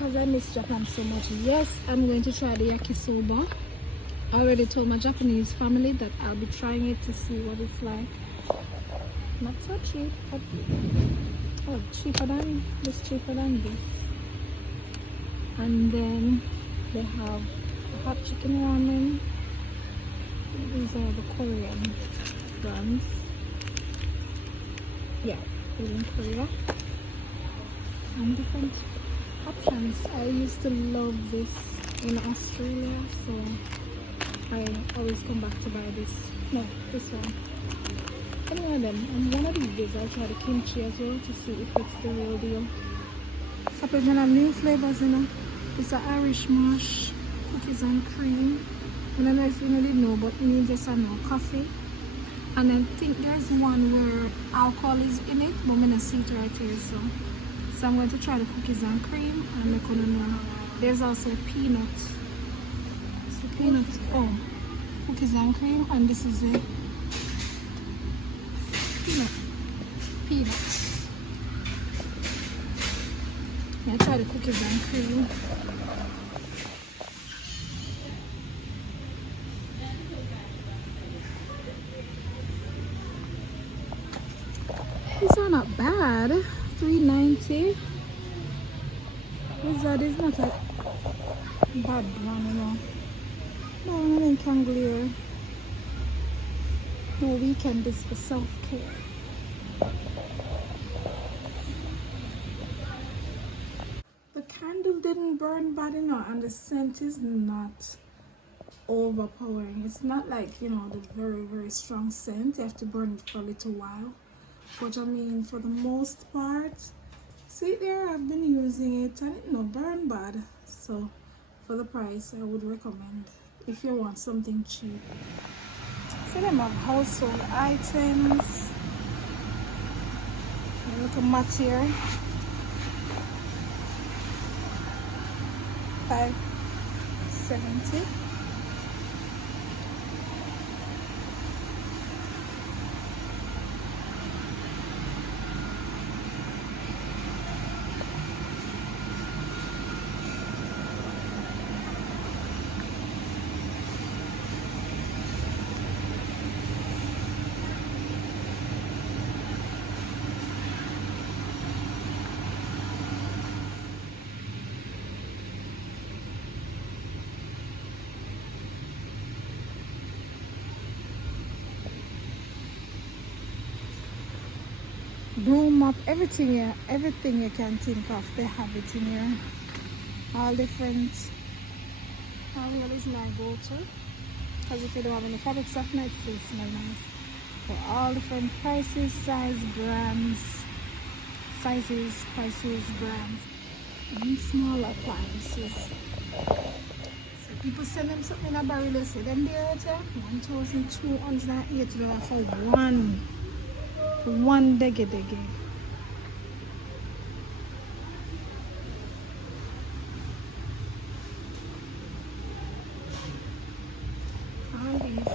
because I miss Japan so much. Yes, I'm going to try the yakisoba. I already told my Japanese family that I'll be trying it to see what it's like. Not so cheap, but cheaper than this, cheaper than this. And then they have hot chicken ramen. These are the Korean brands. Yeah, they're in Korea. And different options. I used to love this in Australia, so I always come back to buy this. No, this one. Any one of them. And one of these days I'll try the kimchi as well to see if it's the real deal. So we're gonna have new flavors, you know. It's an Irish mash, cookies and cream. I don't know if you really know, but me just know coffee. And I think there's one where alcohol is in it, but I'm gonna see it right here. So I'm going to try the cookies and cream, and I'm gonna know. There's also peanut. So peanut. Oh, cookies and cream, and this is a peanut. I'm gonna try the cookies and cream. These are not bad. $3.90. That is not a bad one, you know. No, I'm in Cangleer. No weekend is for self-care. The candle didn't burn bad, you know, and the scent is not overpowering. It's not like, you know, the very, very strong scent. You have to burn it for a little while. But I mean, for the most part, see there, I've been using it and it no burn bad. So for the price, I would recommend if you want something cheap. So them have household items. Look at mat here. $5.70. Broom mop, everything you can think of, they have it in here. All different. Ariel is my go-to, because if you don't have any fabric softener, it still smells nice. For all different prices, sizes, prices, brands, and small appliances. So people send them something in a barrel, they say them there at $1,280 for one dege. All these.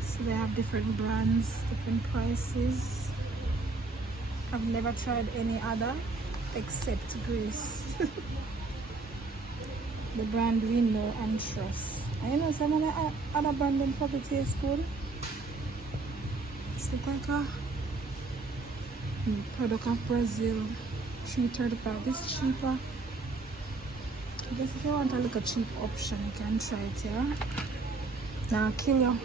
So they have different brands, different prices. I've never tried any other except Greece. The brand we know and trust. And you know some of the other brand in probably taste good. It's like a product of Brazil, $3.35. This is cheaper. I guess if you want a little cheap option, you can try it here. Now kill you.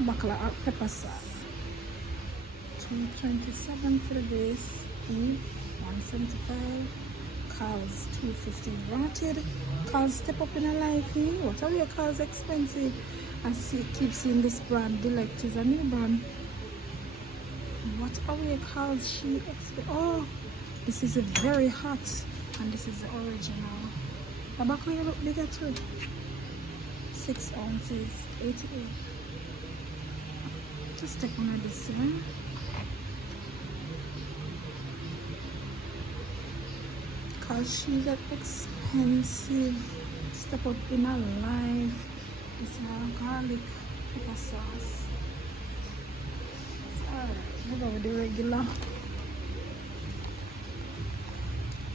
Buckle of pepper sauce. $2.27 for the base. Beef $1.75. Cows $2.15 rotted. Cows step up in a life, eh? What are your cows expensive? I keep seeing this brand. Delect is a new brand. What are your cows? She expect. Oh, this is a very hot, and this is the original. The back way look bigger too. 6 ounces, 88. Just take one of this here. Cause she got expensive. Step up in her life. This is her garlic pepper sauce. $2.29. 6 ounces, 88. 1 cent 5. Cause she got expensive. Step up in her life. This is her garlic pepper sauce. 2.29. 6 ounces, 88. 1 cent 5. Cause she got expensive. Step up in her life. This is her garlic pepper sauce. We'll go with the regular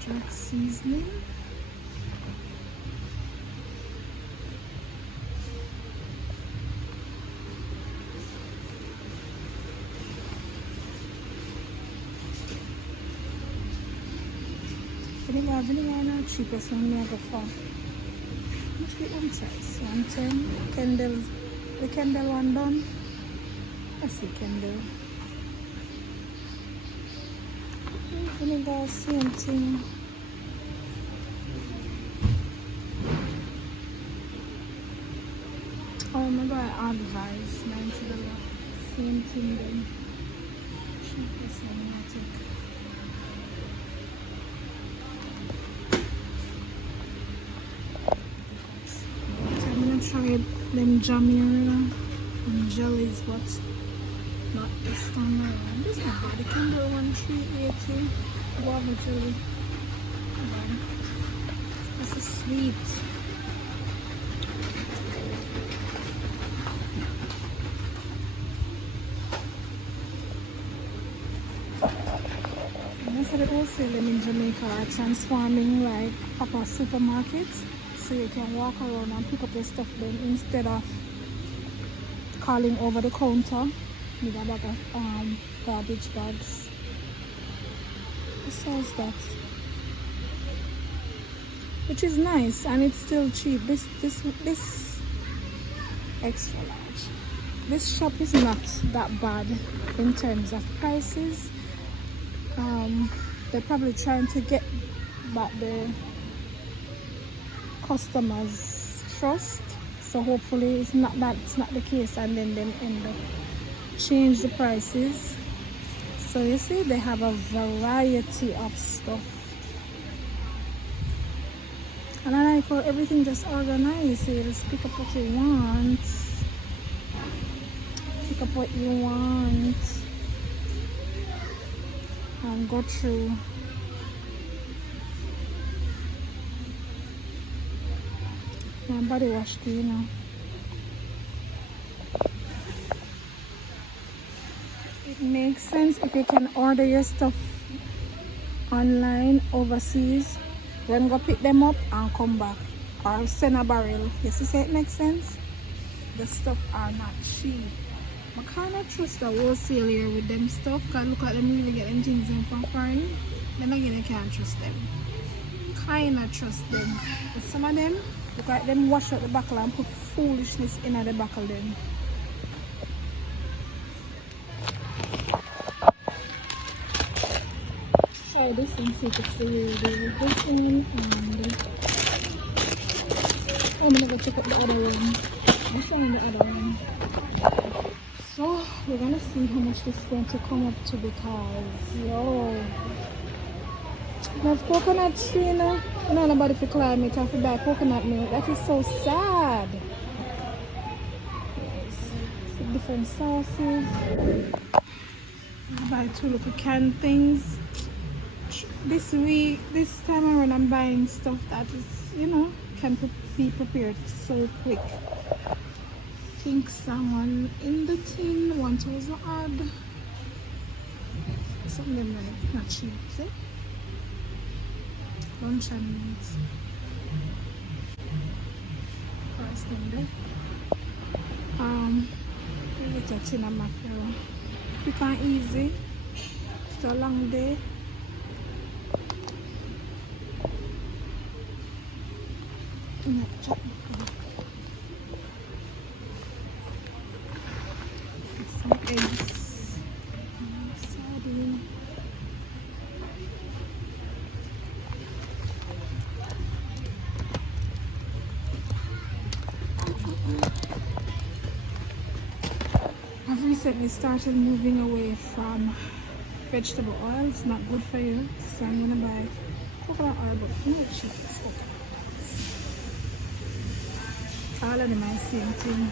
jerk seasoning. Vinegar now cheapest one I go for. Much be one size? 110. Kendall. The Kendall one done. I see Kendall. Vinegar, same thing. Oh my god, I advise $90. Same thing then. Cheapest one I take. Try them jammy and jellies, but not this one around. This not bad. The Kindle one 380 guava jelly. This is sweet. Most of the wholesale in Jamaica are transforming like proper supermarkets. So you can walk around and pick up your stuff then instead of calling over the counter with a bag of garbage bags. Besides that, which is nice and it's still cheap. This extra large. This shop is not that bad in terms of prices. They're probably trying to get back the customers' trust, so hopefully it's not the case, and then they end up change the prices. So you see they have a variety of stuff, and I like how everything just organized. So you just pick up what you want, and go through. My body wash too, you know. It makes sense if you can order your stuff online overseas, then go pick them up and come back, or send a barrel. You see, it makes sense. The stuff are not cheap. I kind of trust the wholesale here with them stuff, because look at them really get them things in from foreign. Then again, I can't trust them. Kind of trust them, but some of them, look at them wash out the buckle and put foolishness in the buckle then. Try this one, see if it's the real deal. This one, and I'm gonna go check out the other one. This one and the other one. So we're gonna see how much this is going to come up to, because yo, there's coconut tree, you know. You know nobody for climb it and for buy coconut milk. That is so sad. Yes. Different sauces. I buy 2 little canned things. This time around I'm buying stuff that is, you know, can be prepared so quick. Pink salmon in the tin, 1,000 odd. Something them like not cheap, see? Lunch and meat. Price thing there. We get a tin of mackerel. Quick and easy. It's a long day. Some eggs. Sardine. I've recently started moving away from vegetable oil. It's not good for you, so I'm gonna buy coconut oil, but no cheapest coconut. All of them are the same thing.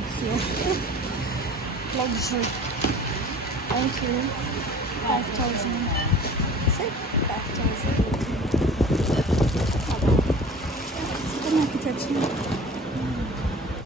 fancy. Luxury. Thank you. 5,000. Say 5,000.